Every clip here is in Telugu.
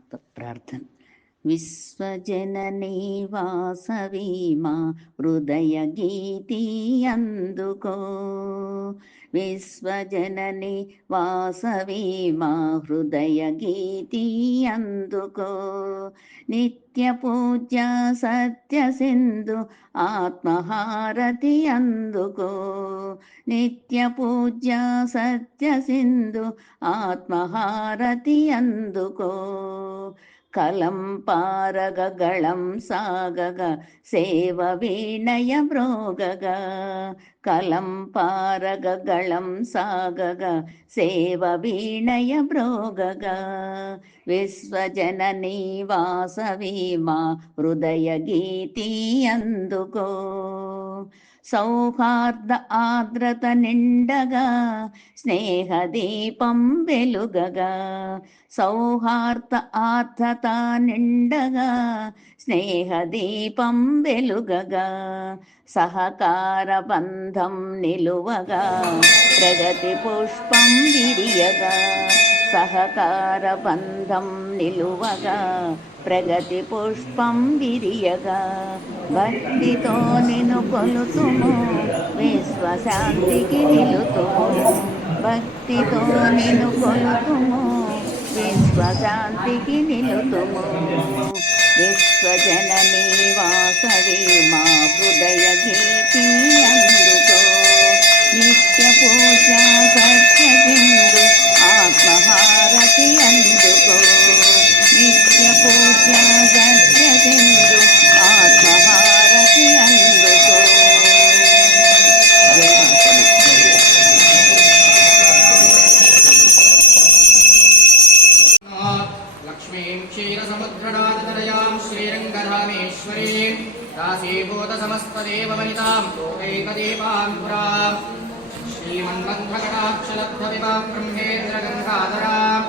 మాత ప్రార్థన విశ్వజననీ వాసవీమా హృదయ గీతి అందుకో విశ్వజనని వాసవీమా హృదయ గీతి అందుకో నిత్య పూజ్య సత్య సింధు ఆత్మహారతి అందుకో. నిత్య పూజ్య సత్య సింధు ఆత్మహారతి అందుకో. కలం పారగగళం సాగగ సేవ వీణయ మృగగ కలం పారగగళం సాగగ సేవ వీణయ మృగగ విశ్వజననీ వాసవీమా హృదయ గీతి అందుకో. సౌహార్ద ఆర్ద్రత నిండగా స్నేహదీపం వెలుగగా. సౌహార్ద ఆర్ద్రత నిండగా స్నేహదీపం వెలుగగా. సహకార బంధం నిలువగా ప్రగతి పుష్పం విరియగా సహకార బంధం నిలువగా ప్రగతి పుష్పం విరియగా భక్తితో నిన్ను కొలుతుము విశ్వశాంతికి నిలుతుము. భక్తితో నిన్ను కొలుతుము విశ్వశాంతికి నిలుతుము. విశ్వజననీ వాసవి మా హృదయ గీతి అందుతో. నిత్య పూజ సత్య సింధు ఆత్మహారతి అందుకో क्षीरसमुद्रनादतनयां श्रीरङ्गधामेश्वरीं दासीभूतसमस्तदेववनितां लोकैकदेवां पुरां श्रीमन्बन्धकटाक्षलब्धविवां ब्रह्मेन्द्रगङ्गाधराम्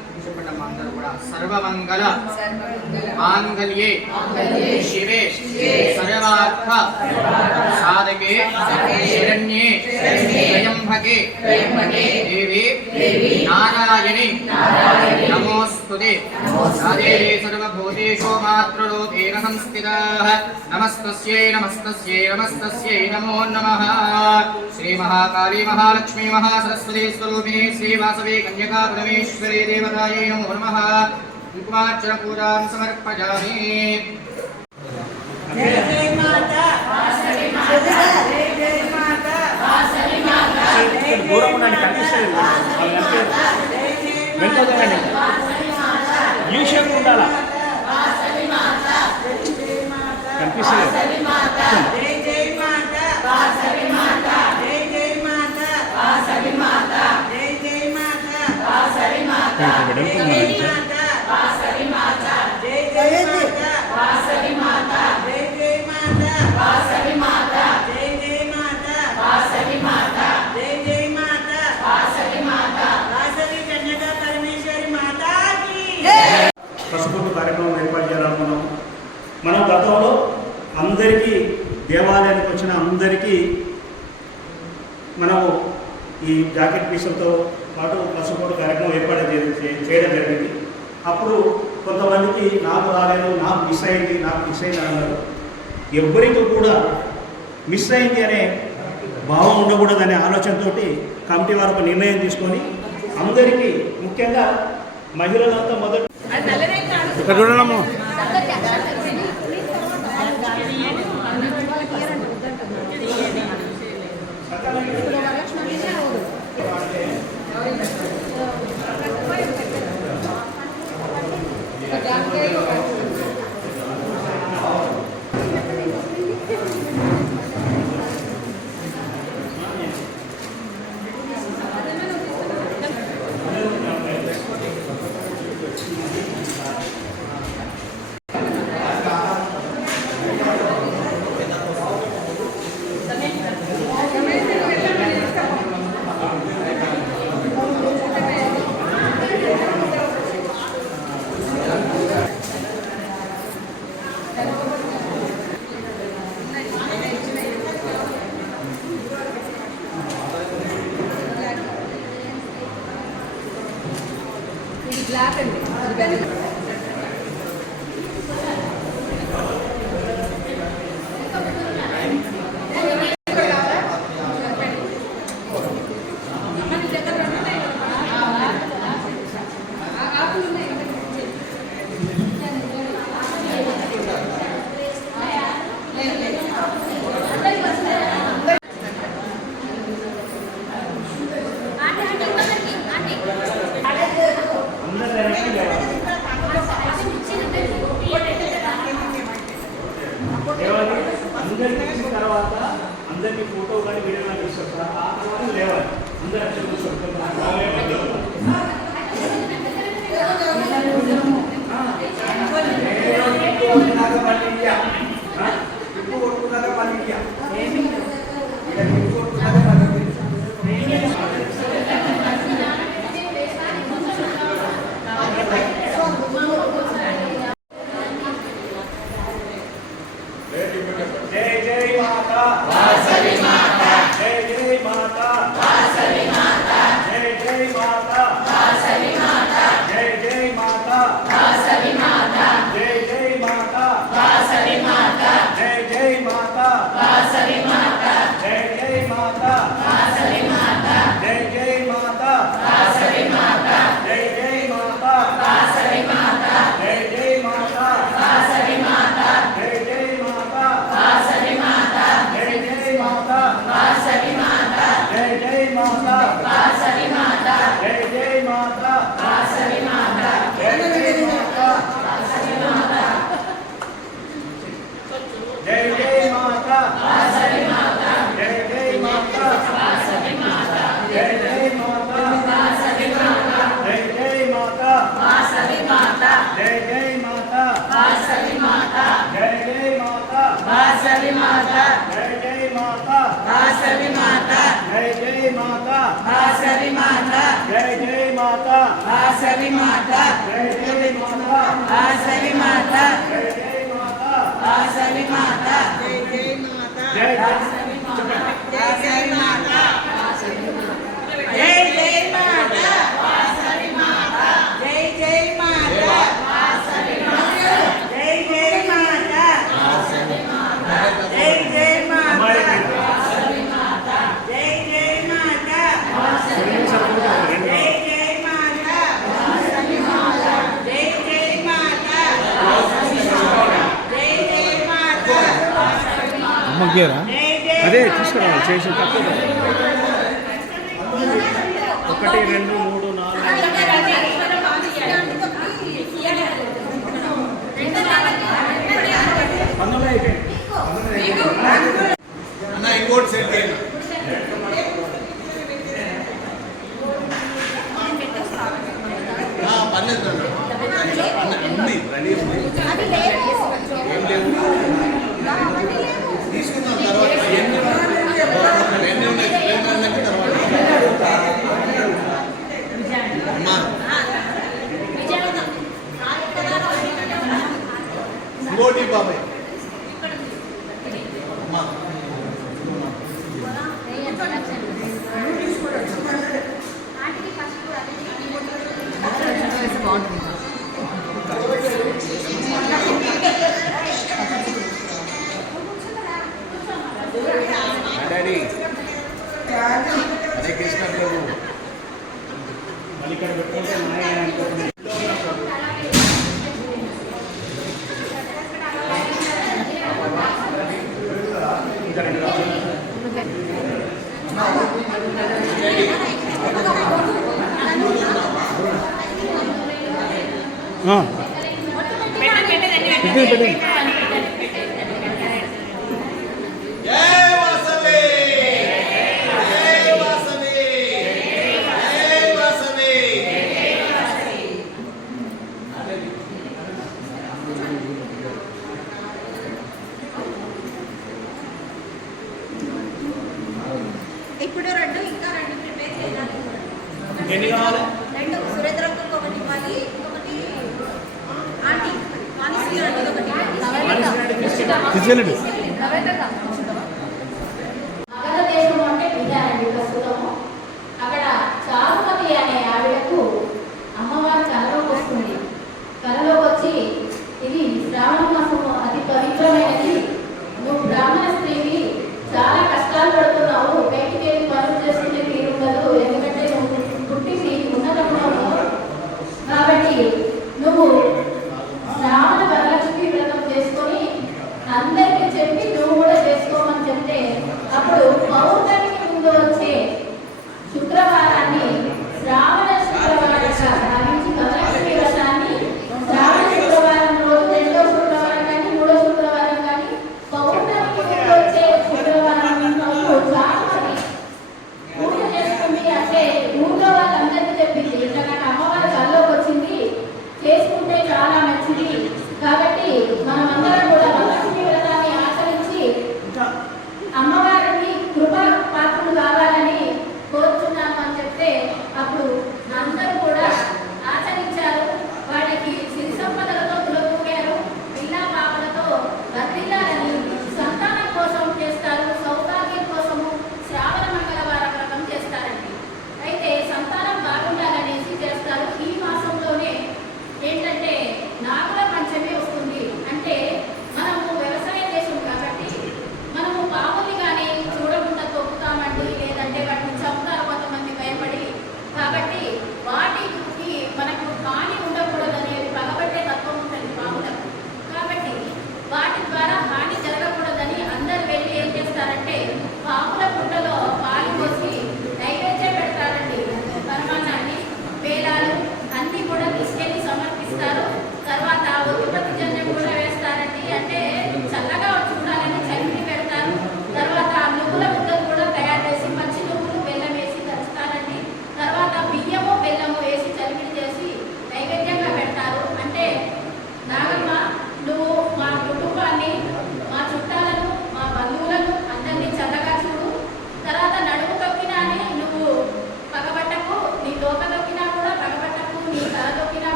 సర్వమంగళ మాంగళ్యే శివే సర్వార్థ సాధకే శరణ్యే త్రయంబకే దేవి. నారాయణి. నమోస్తుతే సాదే సర్వభూతేషు మాతృరూపేణ సంస్థితాః. నమస్తస్యై నమస్తస్యై నమస్తస్యై నమో నమః. శ్రీ మహాకాళీ మహాలక్ష్మీ మహాసరస్వతి స్వరూపిణి శ్రీ వాసవి కన్యకా పరమేశ్వరి దేవతాయై నమో నమః. కుంకుమార్చన పూజాం సమర్పయామి దూరం ఉండండి కనిపిస్తుంది వెంటనే ఈ షేప్ ఉండాలా కనిపిస్తుంది. పసుపు కార్యక్రమం ఏర్పాటు చేయాలనుకున్నాం మనం గతంలో అందరికీ దేవాలయానికి వచ్చిన అందరికీ మనము ఈ జాకెట్ పీసులతో పాటు పసుపు కార్యక్రమం ఏర్పాటు చే- చే- చేయడం జరిగింది. అప్పుడు కొంతమందికి నాకు రాలేదు నాకు మిస్ అయింది నాకు మిస్ అయింది అన్నారు. ఎవ్వరికి కూడా మిస్ అయింది అనే భావం ఉండకూడదనే ఆలోచనతోటి కమిటీ వారు ఒక నిర్ణయం తీసుకొని అందరికీ ముఖ్యంగా మహిళలంతా మొదటి Thank you. माता చూపించారా అదే తీసుకురావాలి చేసిన తప్పదు ఒకటి రెండు మూడు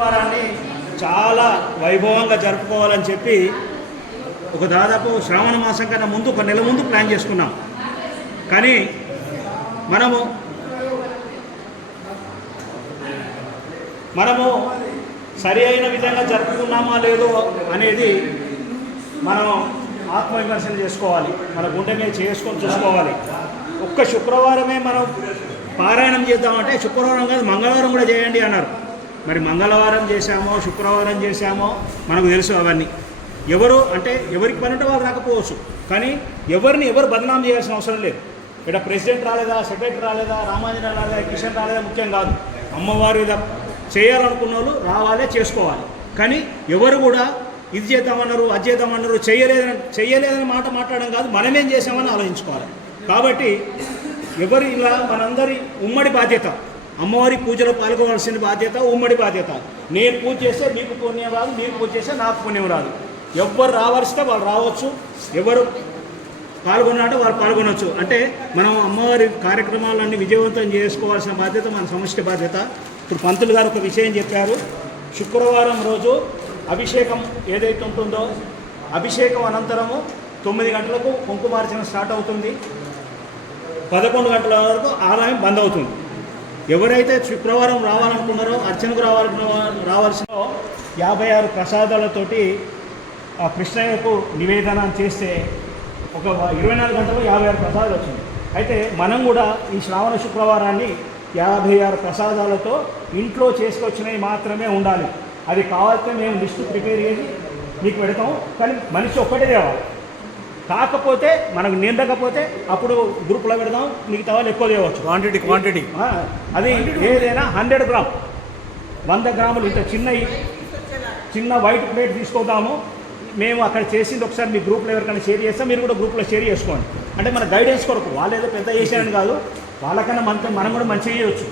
వారాన్ని చాలా వైభవంగా జరుపుకోవాలని చెప్పి ఒక దాదాపు శ్రావణ మాసం కన్నా ముందు ఒక నెల ముందు ప్లాన్ చేసుకున్నాం. కానీ మనము మనము సరి అయిన విధంగా జరుపుకున్నామా లేదో అనేది మనం ఆత్మవిమర్శన చేసుకోవాలి. మన గుండె మీద చేసుకొని చూసుకోవాలి. ఒక్క శుక్రవారమే మనం పారాయణం చేద్దామంటే శుక్రవారం కాదు మంగళవారం కూడా చేయండి అన్నారు. మరి మంగళవారం చేశామో శుక్రవారం చేశామో మనకు తెలుసు అవన్నీ. ఎవరు అంటే ఎవరికి పని ఉంటే వాళ్ళు రాకపోవచ్చు. కానీ ఎవరిని ఎవరు బదనాం చేయాల్సిన అవసరం లేదు. ఇక్కడ ప్రెసిడెంట్ రాలేదా సెక్రటరీ రాలేదా రామాంజన రాలేదా కిషన్ రాలేదా ముఖ్యం కాదు. అమ్మవారి ద- చేయాలనుకున్న వాళ్ళు రావాలే చేసుకోవాలి. కానీ ఎవరు కూడా ఇది చేద్దామన్నారు అది చేద్దామన్నారు చేయలేదని చేయలేదని మాట మాట్లాడడం కాదు మనమేం చేసామని ఆలోచించుకోవాలి. కాబట్టి ఎవరు ఇలా మనందరి ఉమ్మడి బాధ్యత. అమ్మవారి పూజలో పాల్గొవాల్సిన బాధ్యత ఉమ్మడి బాధ్యత. నేను పూజ చేస్తే మీకు పుణ్యం రాదు మీరు పూజ చేస్తే నాకు పుణ్యం రాదు. ఎవరు రావాల్సితే వాళ్ళు రావచ్చు ఎవరు పాల్గొన్నారంటే వాళ్ళు పాల్గొనవచ్చు అంటే మనం అమ్మవారి కార్యక్రమాలన్నీ విజయవంతం చేసుకోవాల్సిన బాధ్యత మన సమష్టి బాధ్యత. ఇప్పుడు పంతులు గారు ఒక విషయం చెప్పారు. శుక్రవారం రోజు అభిషేకం ఏదైతే ఉంటుందో అభిషేకం అనంతరము తొమ్మిది గంటలకు కుంకుమార్చన స్టార్ట్ అవుతుంది. పదకొండు గంటల వరకు ఆలయం బంద్ అవుతుంది. ఎవరైతే శుక్రవారం రావాలనుకున్నారో అర్చనకు రావాలనుకున్న రావాల్సిన యాభై ఆరు ప్రసాదాలతోటి ఆ కృష్ణయ్యకు నివేదన చేస్తే ఒక ఇరవై నాలుగు గంటలు యాభై ఆరు ప్రసాదాలు వచ్చింది అయితే మనం కూడా ఈ శ్రావణ శుక్రవారాన్ని యాభై ఆరు ప్రసాదాలతో ఇంట్లో చేసుకొచ్చినవి మాత్రమే ఉండాలి. అది కావాలంటే మేము లిస్టు ప్రిపేర్ చేసి మీకు పెడతాం కానీ మనిషి ఒక్కటే తేవాలి. కాకపోతే మనకు నిండకపోతే అప్పుడు గ్రూప్లో పెడదాం మిగతా వాళ్ళు ఎక్కువ తేవచ్చు క్వాంటిటీ క్వాంటిటీ అది ఏదైనా హండ్రెడ్ గ్రామ్. వంద గ్రాములు ఇంత చిన్న చిన్న వైట్ ప్లేట్ తీసుకుందాము మేము అక్కడ చేసింది ఒకసారి మీ గ్రూప్లో ఎవరికైనా షేర్ చేస్తాం మీరు కూడా గ్రూప్లో షేర్ చేసుకోండి. అంటే మన గైడెన్స్ కొరకు వాళ్ళు ఏదో పెద్ద చేశారని కాదు వాళ్ళకన్నా మనతో మనం కూడా మంచిగా చేయొచ్చు.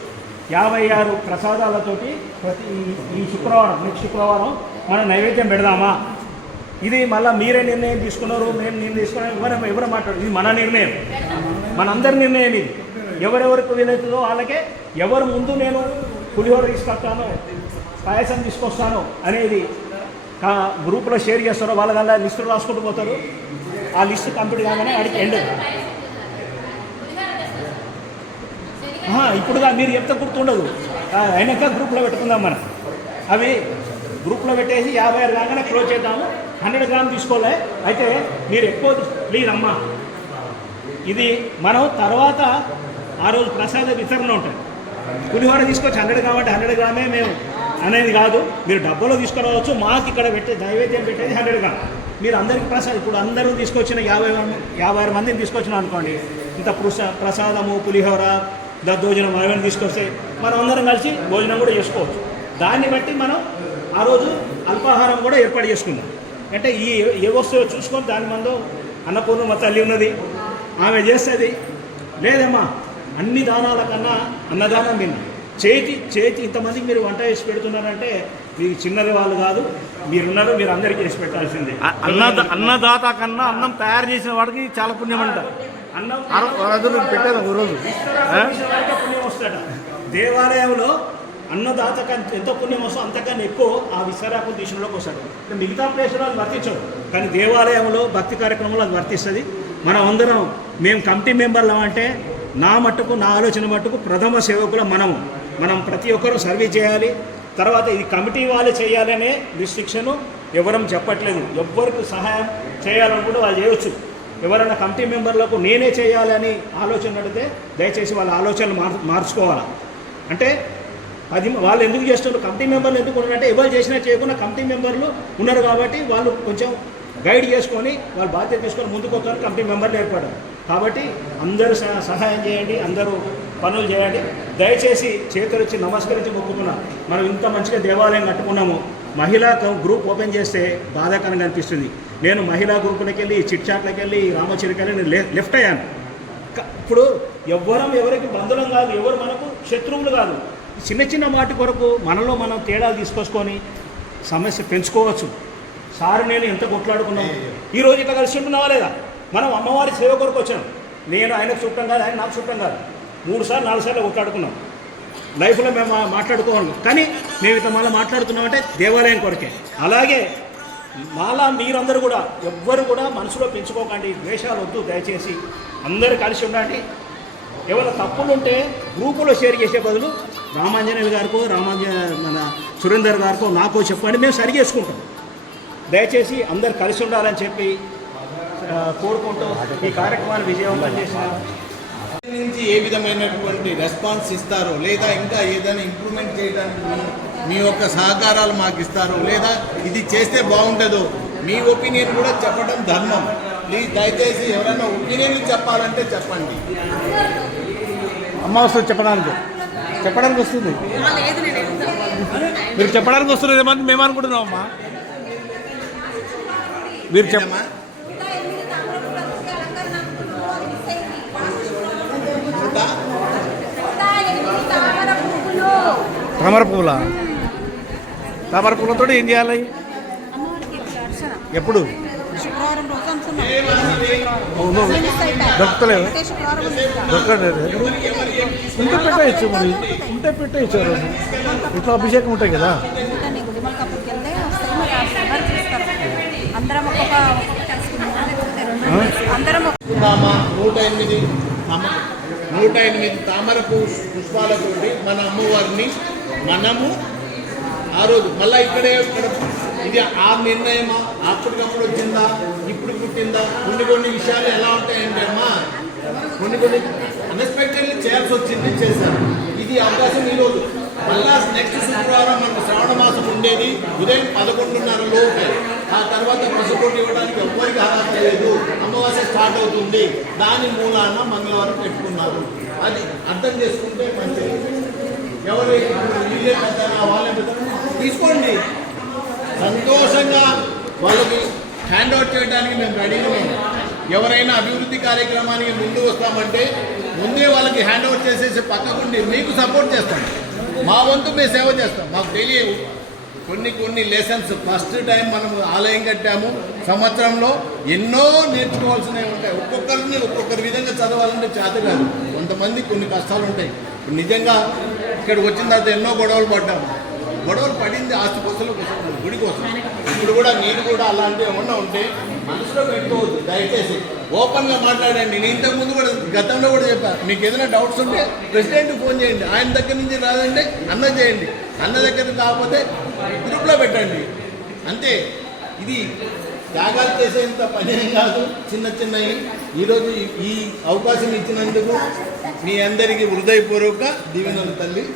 యాభై ఆరు ప్రసాదాలతోటి ప్రతి ఈ- ఈ శుక్రవారం నెక్స్ట్ శుక్రవారం మనం నైవేద్యం పెడదామా? ఇది మళ్ళీ మీరే నిర్ణయం తీసుకున్నారు మేము నేను తీసుకున్నాం ఎవరు ఎవరు మాట్లాడు ఇది మన నిర్ణయం. మనందరి నిర్ణయం ఇది. ఎవరెవరికి వీలవుతుందో వాళ్ళకే ఎవరు ముందు నేను పులిహోర తీసుకొస్తాను పాయసం తీసుకొస్తాను అనేది గ్రూప్లో షేర్ చేస్తారో వాళ్ళ లిస్టులు రాసుకుంటూ పోతారు. ఆ లిస్ట్ కంప్లీట్ కాగానే అడిగి ఎండ్. ఇప్పుడుగా మీరు చెప్తే గుర్తుండదు. అయినాక గ్రూప్లో పెట్టుకుందాం మనం. అవి గ్రూప్లో పెట్టేసి యాభై ఆరు కాగానే క్లోజ్ చేద్దాము. హండ్రెడ్ గ్రామ్ తీసుకోలే అయితే మీరు ఎక్కువ ప్లీజ్ అమ్మా. ఇది మనం తర్వాత ఆ రోజు ప్రసాద వితరణ ఉంటుంది పులిహోర తీసుకొచ్చి హండ్రెడ్ గ్రామ్ అంటే హండ్రెడ్ గ్రామే మేము అనేది కాదు. మీరు డబ్బాలో తీసుకురావచ్చు. మాకు ఇక్కడ పెట్టే నైవేద్యం పెట్టేది హండ్రెడ్ గ్రామ్. మీరు అందరికి ప్రసాదం ఇప్పుడు అందరూ తీసుకొచ్చిన యాభై యాభై ఆరు మందిని తీసుకొచ్చిన అనుకోండి. ఇంత ప్రసా ప్రసాదము పులిహోర దద్దోజనం అవన్నీ తీసుకొస్తే మనం అందరం కలిసి భోజనం కూడా చేసుకోవచ్చు. దాన్ని బట్టి మనం ఆ రోజు అల్పాహారం కూడా ఏర్పాటు చేసుకుందాం. అంటే ఈ ఏ వస్తువు చూసుకొని దాని మందు అన్నపూర్ణమ్మ తల్లి ఉన్నది. ఆమె చేస్తుంది. లేదమ్మా అన్ని దానాల కన్నా అన్నదానం విన్నా చేతి చేతి ఇంతమందికి మీరు వంట చేసి పెడుతున్నారంటే మీకు చిన్నది వాళ్ళు కాదు మీరున్నారు మీరు అందరికీ చేసి పెట్టాల్సిందే. అన్న అన్నదాత కన్నా అన్నం తయారు చేసిన వాడికి చాలా పుణ్యం అంట. అన్నం అరదు పెట్టాను ఒక రోజు. ఆ? వరకే పుణ్యం వస్తాడ దేవాలయంలో అన్నదాత కంటే ఎంత పుణ్యం వస్తుందో అంతకన్నా ఎక్కువ ఆ విశ్వరాకు దేశంలోకి వస్తాడు. మిగతా ప్లేస్లో అది వర్తించదు కానీ దేవాలయంలో భక్తి కార్యక్రమంలో అది వర్తిస్తుంది. మనం అందరం మేము కమిటీ మెంబర్లు అంటే నా మట్టుకు నా ఆలోచన మట్టుకు ప్రథమ సేవకుల మనము. మనం ప్రతి ఒక్కరూ సర్వే చేయాలి. తర్వాత ఇది కమిటీ వాళ్ళు చేయాలనే రిస్ట్రిక్షను ఎవరం చెప్పట్లేదు. ఎవ్వరికి సహాయం చేయాలనుకుంటే వాళ్ళు చేయవచ్చు ఎవరైనా కమిటీ మెంబర్లకు నేనే చేయాలని ఆలోచన అడిగితే దయచేసి వాళ్ళ ఆలోచనలు మార్ మార్చుకోవాలి? అంటే అది వాళ్ళు ఎందుకు చేస్తున్నారు? కమిటీ మెంబర్లు ఎందుకు ఉన్నారంటే ఎవరు చేసినా చేయకుండా కమిటీ మెంబర్లు ఉన్నారు కాబట్టి వాళ్ళు కొంచెం గైడ్ చేసుకొని వాళ్ళు బాధ్యత తీసుకొని ముందుకు వస్తారు కమిటీ మెంబర్లు ఏర్పడారు కాబట్టి అందరూ సహ- సహాయం చేయండి అందరూ పనులు చేయండి. దయచేసి చేతులొచ్చి నమస్కరించి మొక్కుతున్నాం. మనం ఇంత మంచిగా దేవాలయం కట్టుకున్నాము. మహిళా గ్రూప్ ఓపెన్ చేస్తే బాధాకరంగా అనిపిస్తుంది. నేను మహిళా గ్రూపులకి వెళ్ళి చిట్ చాట్లకి వెళ్ళి రామచిరికి వెళ్ళి నేను లె- లెఫ్ట్ అయ్యాను. ఇప్పుడు ఎవ్వరం ఎవరికి బంధువులం కాదు ఎవరు మనకు శత్రువులు కాదు. చిన్న చిన్న వాటి కొరకు మనలో మనం తేడాలు తీసుకొచ్చుకొని సమస్య పెంచుకోవచ్చు. సార్ నేను ఎంత కొట్లాడుకున్నాం? ఈ రోజు ఇట్లా కలిసి ఉంటున్నావా లేదా? మనం అమ్మవారి సేవ కొరకు వచ్చాం. నేను ఆయనకు చుట్టం కాదు ఆయన నాకు చుట్టం కాదు. మూడు సార్లు నాలుగు సార్లు కొట్లాడుకున్నాం. లైఫ్లో మేము మాట్లాడుకోవాలి. కానీ మేము ఇట్లా మళ్ళీ మాట్లాడుతున్నామంటే దేవాలయం కొరకే. అలాగే మాలా మీరందరూ కూడా ఎవ్వరు కూడా మనసులో పెంచుకోకండి. ద్వేషాలు వద్దు దయచేసి. అందరూ కలిసి ఉండండి. ఏమైనా తప్పులు ఉంటే గ్రూపులో షేర్ చేసే బదులు రామాంజనేయులు గారికో రామాంజ మన సురేందర్ గారికో నాకో చెప్పండి మేము సరి చేసుకుంటాం దయచేసి అందరు కలిసి ఉండాలని చెప్పి కోరుకుంటూ ఈ కార్యక్రమాన్ని విజయవంతం చేసిన. నుంచి ఏ విధమైనటువంటి రెస్పాన్స్ ఇస్తారో లేదా ఇంకా ఏదైనా ఇంప్రూవ్మెంట్ చేయడానికి మీ- మీ యొక్క సహకారాలు మాకు ఇస్తారో లేదా ఇది చేస్తే బాగుంటుందో మీ ఒపీనియన్ కూడా చెప్పడం ధర్మం. ప్లీజ్ దయచేసి ఎవరైనా ఒపీనియన్ చెప్పాలంటే చెప్పండి. అమ్మ వస్తుంది చెప్పడానికి. చెప్పడానికి వస్తుంది లేదు నేను వెళ్తాను మీరు చెప్పడానికి వస్తున్నారు ఏమని మేము అనుకుంటున్నాం అమ్మా మీరు చెప్ ఏదమ్మా? ఇంకా ఎనిమిది తామరపుల ముఖ్య అలంకరణ అనుకుంటున్నాము. అది మిస్ అయింది. వాస్తు చూద్దా? ఇంకా ఎనిమిది తామర పువ్వులు తామర పువ్వుల తామర పువ్వులతో ఏం చేయాలి ఎప్పుడు అవును మిస్ దొరకలేదు. ఉంటే పెట్టేయచ్చు మరి. ఉంటే పెట్టేయచ్చు రోజు. ఇట్లా అభిషేకం ఉంటాయి కదా. అందరం అందరం నూట ఎనిమిది నూట ఎనిమిది తామర పుష్పాలతోటి మన అమ్మవారిని మనము ఆ రోజు. మళ్ళీ ఇక్కడే ఇక్కడ. ఇది ఆ నిర్ణయమా? అప్పటికప్పుడు వచ్చిందా? ఇప్పుడు పుట్టిందా కొన్ని కొన్ని విషయాలు ఎలా ఉంటాయంటే అమ్మా కొన్ని కొన్ని అన్ఎక్స్పెక్టెడ్లీ చేయాల్సి వచ్చింది చేశారు ఇది అవకాశం ఈరోజు మళ్ళా నెక్స్ట్ శుక్రవారం మనకు శ్రావణ మాసం ఉండేది. ఉదయం పదకొండున్నర లోపే. ఆ తర్వాత పసుపోటు ఇవ్వడానికి ఎవ్వరికి అర్హత లేదు. అమావాస్య స్టార్ట్ అవుతుంది. దాని మూలాన మంగళవారం పెట్టుకున్నారు. అది అర్థం చేసుకుంటే మంచిది. ఎవరు వీళ్ళే పెద్ద వాళ్ళే పెద్దనా తీసుకోండి. సంతోషంగా వాళ్ళకి హ్యాండ్ అవుట్ చేయడానికి మేము రెడీగా ఎవరైనా అభివృద్ధి కార్యక్రమానికి ముందు వస్తామంటే ముందే వాళ్ళకి హ్యాండ్ అవుట్ చేసేసి పక్కకుండి మీకు సపోర్ట్ చేస్తాం. మా వంతు మేము సేవ చేస్తాం. మాకు తెలియవు. కొన్ని కొన్ని లెసన్స్ ఫస్ట్ టైం మనం ఆలయం కట్టాము. సంవత్సరంలో ఎన్నో నేర్చుకోవాల్సినవి ఉంటాయి. ఒక్కొక్కరిని ఒక్కొక్కరి విధంగా చదవాలంటే చేత కాదు. కొంతమంది కొన్ని కష్టాలు ఉంటాయి. నిజంగా ఇక్కడ వచ్చిన తర్వాత ఎన్నో గొడవలు పడ్డాము. గొడవలు పడింది ఆస్తి కోసం గుడి కోసం. ఇప్పుడు కూడా నేను కూడా అలాంటివి ఏమన్నా ఉంటే మనసులో పెట్టుకోవద్దు దయచేసి. ఓపెన్గా మాట్లాడండి. నేను ఇంతకు ముందు కూడా గతంలో కూడా చెప్పాను మీకు ఏదైనా డౌట్స్ ఉంటే ప్రెసిడెంట్ ఫోన్ చేయండి. ఆయన దగ్గర నుంచి రాదంటే అన్న చేయండి. అన్న దగ్గర కాకపోతే గ్రూప్లో పెట్టండి. అంతే. ఇది త్యాగాలు చేసేంత పని ఏం కాదు. చిన్న చిన్నవి. ఈరోజు ఈ- ఈ అవకాశం ఇచ్చినందుకు మీ అందరికీ హృదయపూర్వక దీవెనలు తల్లి.